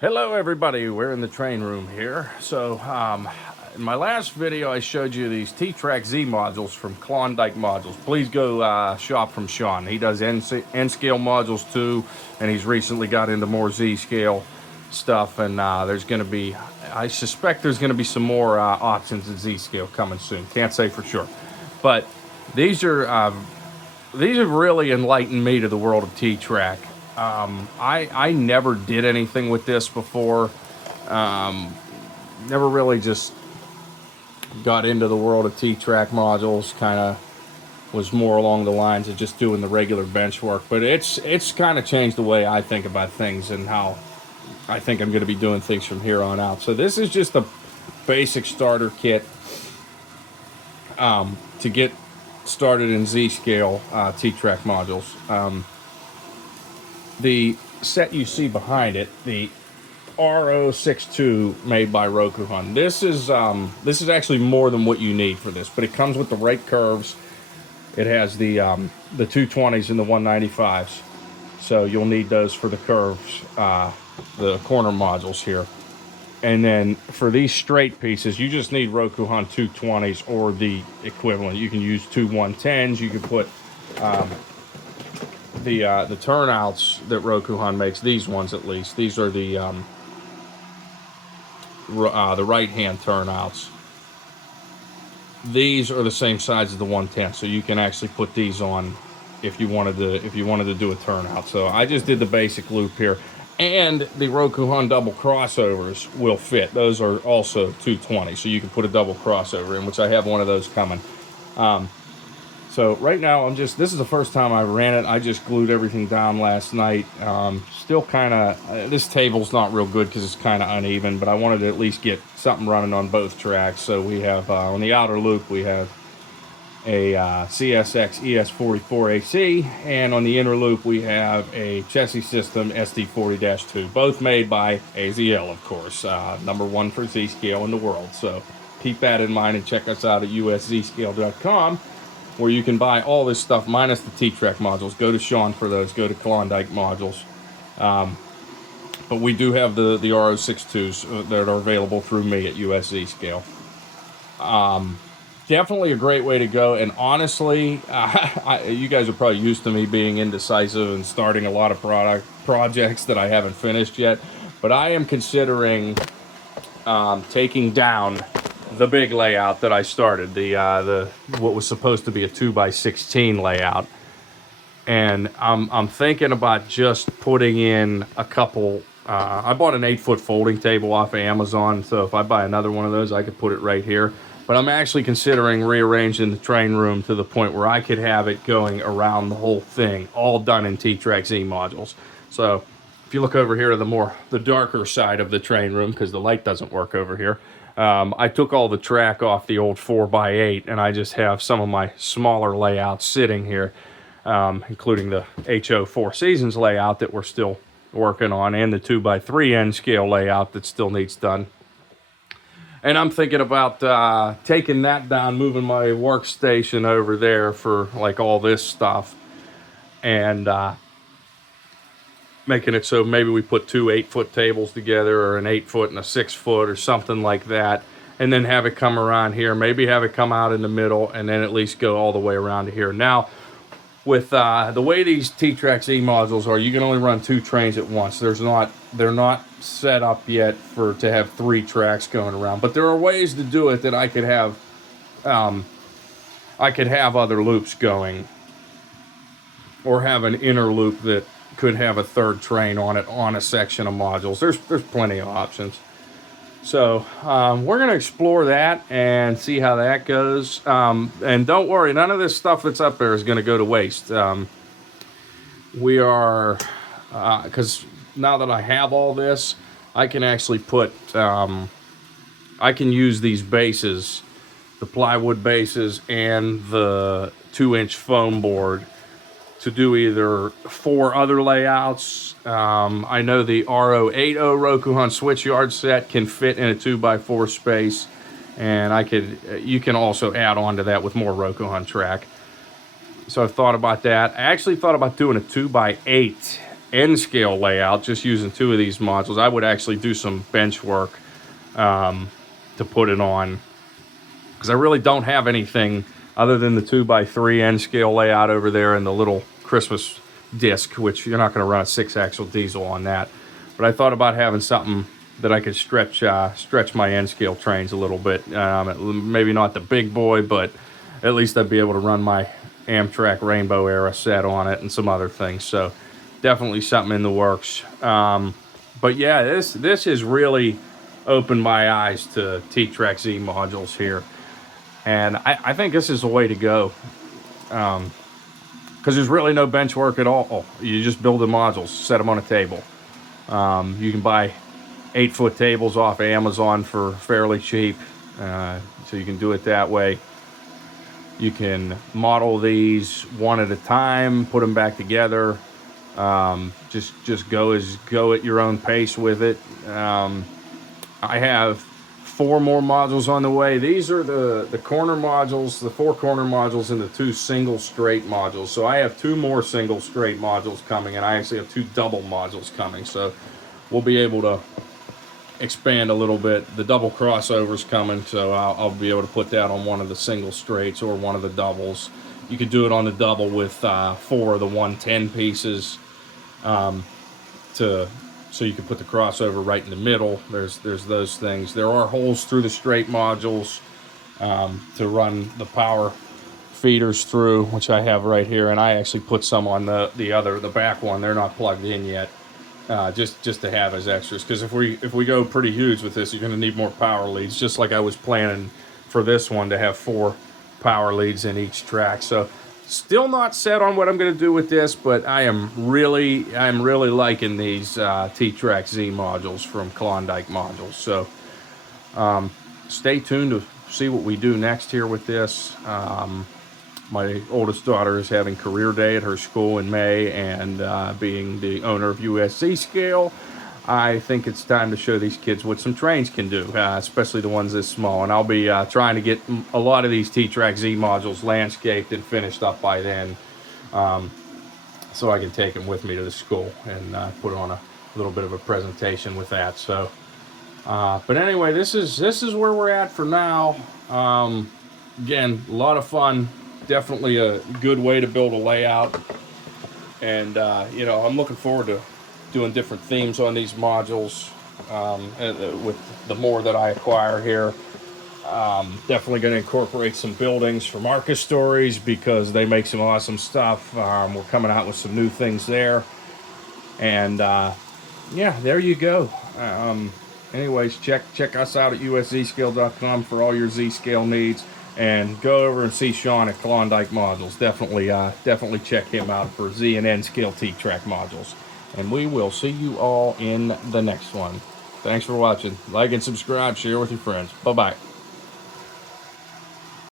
Hello everybody, we're in the train room here. So in my last video I showed you these T-Trak Z modules from Klawndyke modules. Please go shop from Shawn. He does N-scale modules too, and he's recently got into more Z-scale stuff, and there's going to be, I suspect there's going to be some more options in Z-scale coming soon. Can't say for sure, but these have really enlightened me to the world of T-Trak. I never did anything with this before. Never really just got into the world of T-Trak modules. Kind of was more along the lines of just doing the regular bench work. But it's kind of changed the way I think about things and how I think I'm going to be doing things from here on out. So this is just a basic starter kit to get started in Z-scale T-Trak modules. The set you see behind it, the R062 made by Rokuhan. This is actually more than what you need for this, but it comes with the right curves. It has the 220s and the 195s, so you'll need those for the curves, the corner modules here. And then for these straight pieces, you just need Rokuhan 220s or the equivalent. You can use two 110s. You can put the turnouts that Rokuhan makes. These ones, at least, these are the right-hand turnouts. These are the same size as the 110, so you can actually put these on if you wanted to do a turnout. So I just did the basic loop here. And the Rokuhan double crossovers will fit. Those are also 220, so you can put a double crossover in, which I have one of those coming. So right now this is the first time I ran it. I just glued everything down last night. Still kind of, this table's not real good because it's kind of uneven, but I wanted to at least get something running on both tracks. So we have, on the outer loop, we have a CSX ES44AC, and on the inner loop we have a chassis system SD40-2, both made by AZL, of course, #1 for Z-scale in the world. So keep that in mind and check us out at uszscale.com, where you can buy all this stuff minus the T-Trak modules. Go to Shawn for those. Go to Klawndyke modules. But we do have the R062s that are available through me at USZ-scale. Definitely a great way to go, and honestly, you guys are probably used to me being indecisive and starting a lot of projects that I haven't finished yet, but I am considering taking down the big layout that I started, the what was supposed to be a 2x16 layout, and I'm thinking about just putting in a couple. I bought an 8-foot folding table off of Amazon, so if I buy another one of those, I could put it right here. But I'm actually considering rearranging the train room to the point where I could have it going around the whole thing, all done in T-Trak Z modules. So if you look over here to the darker side of the train room, because the light doesn't work over here, I took all the track off the old 4x8, and I just have some of my smaller layouts sitting here, including the HO Four Seasons layout that we're still working on, and the 2x3 N-scale layout that still needs done. And I'm thinking about taking that down, moving my workstation over there for like all this stuff, and making it so maybe we put two 8-foot tables together, or an 8-foot and a 6-foot or something like that, and then have it come around here, maybe have it come out in the middle, and then at least go all the way around to here. Now, with the way these T-Trak Z modules are, you can only run 2 trains at once. They're not set up yet to have 3 tracks going around, but there are ways to do it that I could have other loops going, or have an inner loop that could have a 3rd train on it on a section of modules. There's plenty of options. So we're going to explore that and see how that goes. And don't worry, none of this stuff that's up there is going to go to waste. We are, because now that I have all this, I can actually put, I can use these bases, the plywood bases and the 2-inch foam board, to do either 4 other layouts. I know the R080 Rokuhan switchyard set can fit in a 2x4 space, and you can also add on to that with more Rokuhan track. So I've thought about that. I actually thought about doing a 2x8 N scale layout, just using 2 of these modules, I would actually do some bench work to put it on, because I really don't have anything other than the 2x3 N scale layout over there and the little Christmas disc, which you're not going to run a 6-axle diesel on that. But I thought about having something that I could stretch my N scale trains a little bit. Maybe not the big boy, but at least I'd be able to run my Amtrak Rainbow Era set on it and some other things. So definitely something in the works. But yeah, this has really opened my eyes to T-Trak Z modules here. And I think this is the way to go. Because there's really no bench work at all. You just build the modules, set them on a table. You can buy 8-foot tables off Amazon for fairly cheap. So you can do it that way. You can model these one at a time, put them back together. Just go at your own pace with it. I have 4 more modules on the way. These are the corner modules, the 4 corner modules, and the 2 single straight modules. So I have 2 more single straight modules coming, and I actually have 2 double modules coming. So we'll be able to expand a little bit. The double crossover's coming, so I'll be able to put that on one of the single straights or one of the doubles. You could do it on the double with 4 of the 110 pieces, so you can put the crossover right in the middle. There's those things. There are holes through the straight modules to run the power feeders through, which I have right here, and I actually put some on the back one. They're not plugged in yet. Just to have as extras, because if we go pretty huge with this, you're going to need more power leads, just like I was planning for this one to have 4 power leads in each track. So still not set on what I'm going to do with this, but I'm really liking these T-Trak Z modules from Klawndyke Modules. So stay tuned to see what we do next here with this. My oldest daughter is having career day at her school in May, and being the owner of USZ Scale, I think it's time to show these kids what some trains can do, especially the ones this small. And I'll be trying to get a lot of these T-Trak Z modules landscaped and finished up by then, so I can take them with me to the school and put on a little bit of a presentation with that. So, but anyway, this is where we're at for now. Again, a lot of fun. Definitely a good way to build a layout, and I'm looking forward to doing different themes on these modules with the more that I acquire here. Definitely going to incorporate some buildings from Arca Stories, because they make some awesome stuff. We're coming out with some new things there, and yeah, there you go. Anyways, check us out at uszscale.com for all your Z-Scale needs. And go over and see Shawn at Klawndyke Modules. Definitely check him out for Z and N scale T-Trak modules. And we will see you all in the next one. Thanks for watching. Like and subscribe. Share with your friends. Bye-bye.